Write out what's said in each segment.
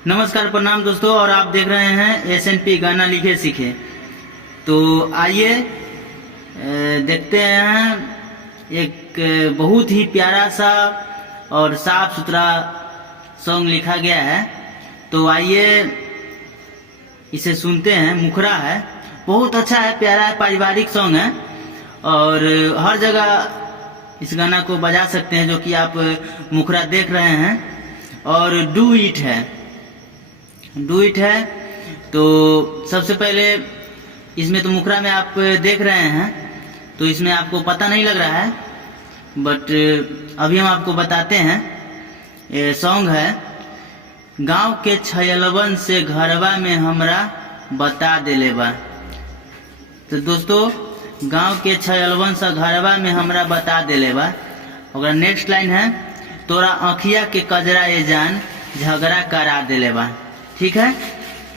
नमस्कार, प्रणाम दोस्तों। और आप देख रहे हैं SNP गाना लिखे सीखे। तो आइए देखते हैं एक बहुत ही प्यारा सा और साफ सुथरा सॉन्ग लिखा गया है। तो आइए इसे सुनते हैं। मुखरा है, बहुत अच्छा है, प्यारा है, पारिवारिक सॉन्ग है और हर जगह इस गाना को बजा सकते हैं, जो कि आप मुखरा देख रहे हैं। और डू इट है। तो सबसे पहले इसमें तो मुखरा में आप देख रहे हैं, तो इसमें आपको पता नहीं लग रहा है, बट अभी हम आपको बताते हैं। ये सॉन्ग है, गांव के छयलवन से घरवा में हमरा बता देले बा। तो दोस्तों, गांव के छयलवन से घरवा में हमरा बता देले बा। और नेक्स्ट लाइन है, तोरा आँखिया के कजरा ये जान झगड़ा करा देले बा। ठीक है,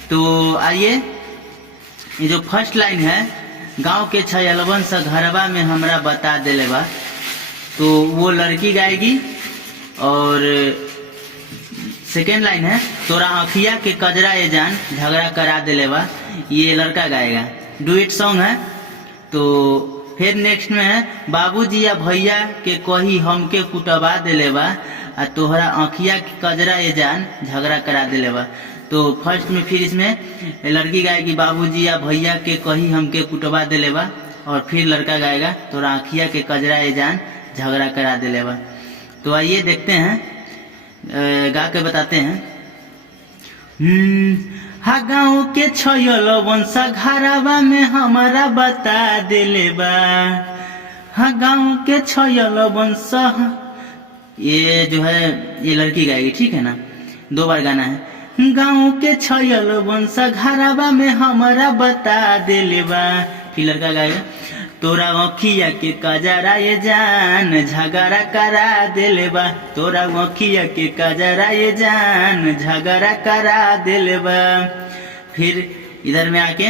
तो आइए, ये जो फर्स्ट लाइन है, गांव के छयलवन से घरवा में हमरा बता देले बा, तो वो लड़की गाएगी। और सेकेंड लाइन है, तोरा आँखिया के कजरा ये जान झगड़ा करा देले बा, ये लड़का गाएगा। डुएट सॉन्ग है। तो फिर नेक्स्ट में है, बाबूजी या भैया के कही हमके कुटवा देले बा, आ तोहरा आँखिया के कजरा ये जान झगड़ा करा देले बा। तो फर्स्ट में फिर इसमें लड़की गाएगी, बाबूजी या भैया के कही हमके कुटवा देले बा, और फिर लड़का गाएगा, तोरा आँखिया के कजरा ये जान झगड़ा करा देले बा। तो आइए देखते हैं, गा के बताते हैं। हा गाँव के छयलवन सा घरवा में हमारा बता देले बा। हा गाँव के छयलवन सा, ये जो है ये लड़की गाएगी, ठीक है ना, 2 बार गाना है। गाँव के छयलवन सा घरवा में हमारा बता देले बा, फिर लड़का गाएगा, तोरा आँखिया के कजरा ये जान झगड़ा करा देले बा। तोरा आँखिया के कजरा ये जान झगड़ा करा देले बा। फिर इधर में आके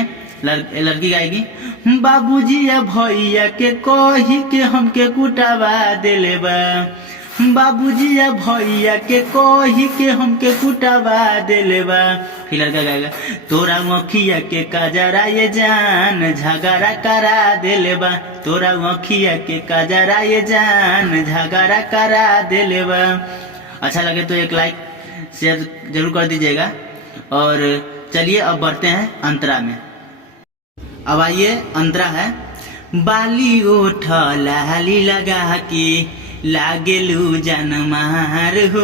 लड़की गाएगी, बाबूजी या भैया के कही के हमके कुटवा देले बा। बाबूजी या भैया के कही के हमके कुटवा देले बा। फिर लड़का गाएगा, तोरा आँखिया के कजरा ये जान झगड़ा करा देले बा। तोरा आँखिया के कजरा ये जान झगड़ा करा देले बा। अच्छा लगे तो एक लाइक शेयर जरूर कर दीजिएगा। और चलिए अब बढ़ते हैं अंतरा में। अब आइए, अंतरा है, बाली ओठ लाली लगा के लागेलू जनमार हो।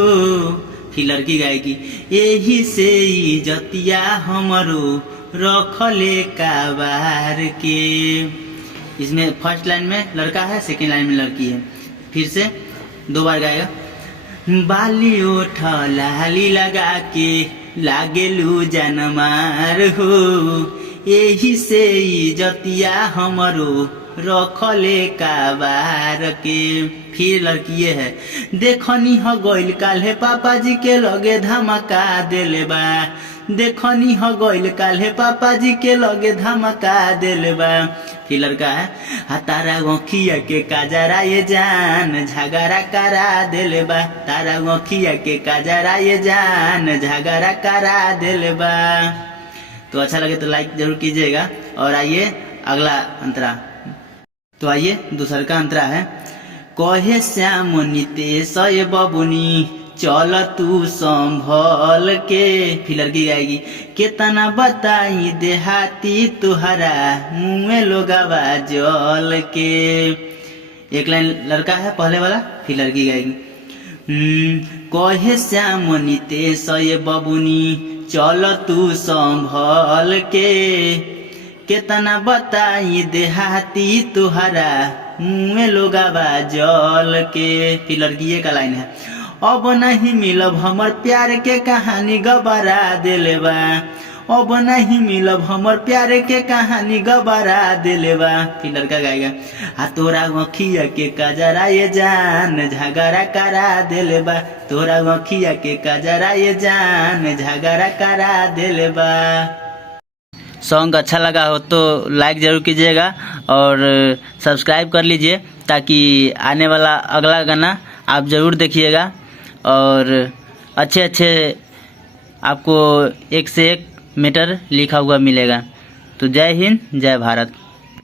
फिर लड़की गाएगी, यही से इज्जतिया हमरो रखले काबार के। इसमें फर्स्ट लाइन में लड़का है, सेकेंड लाइन में लड़की है। फिर से 2 बार गाएगा, बाली ओठ लाली लगा के लागेलू जनमार हो, यही से इज्जतिया हमरो रखले काबार के। फिर लड़की है, देखनी ह गइल काल्हे पापा जी के लगे धमका देले बा। देखनी ह गइल काल्हे पापा जी के लगे धमका देले बा। फिर लड़का है, तारा आँखिया के कजरा ये जान झगड़ा करा देले बा। तारा आँखिया के कजरा ये जान झगड़ा करा देले बा। तो अच्छा लगे तो लाइक जरूर कीजिएगा। और आइए अगला अंतरा। तो आइए दूसर का अंतरा है, कहे श्याम नितेश ये बबुनी चल तू संभल के। फिर लड़की गाएगी, केतना बताई देहाती तुहरा मुँह में लोगावा जल के। एक लाइन लड़का है पहले वाला, फिर लड़की गाएगी, कहे श्याम नितेश ये बबुनी चल तू संभल के, केतना बताई देहाती तुहरा मुँह में लोगावा जल के। फिर लड़की का लाइन है, अब नहीं मिलब हमर प्यार के कहानी गबरा देले बा। अब नहीं मिलब हमर प्यार के कहानी गबरा देले बा। फिर लड़का गाएगा, तोरा आँखिया के कजरा ये जान झगड़ा करा देले बा। तोरा आँखिया के कजरा ये जान झगड़ा करा देले बा। सॉन्ग अच्छा लगा हो तो लाइक ज़रूर कीजिएगा और सब्सक्राइब कर लीजिए, ताकि आने वाला अगला गाना आप ज़रूर देखिएगा। और अच्छे अच्छे आपको एक से एक मीटर लिखा हुआ मिलेगा। तो जय हिंद, जय भारत।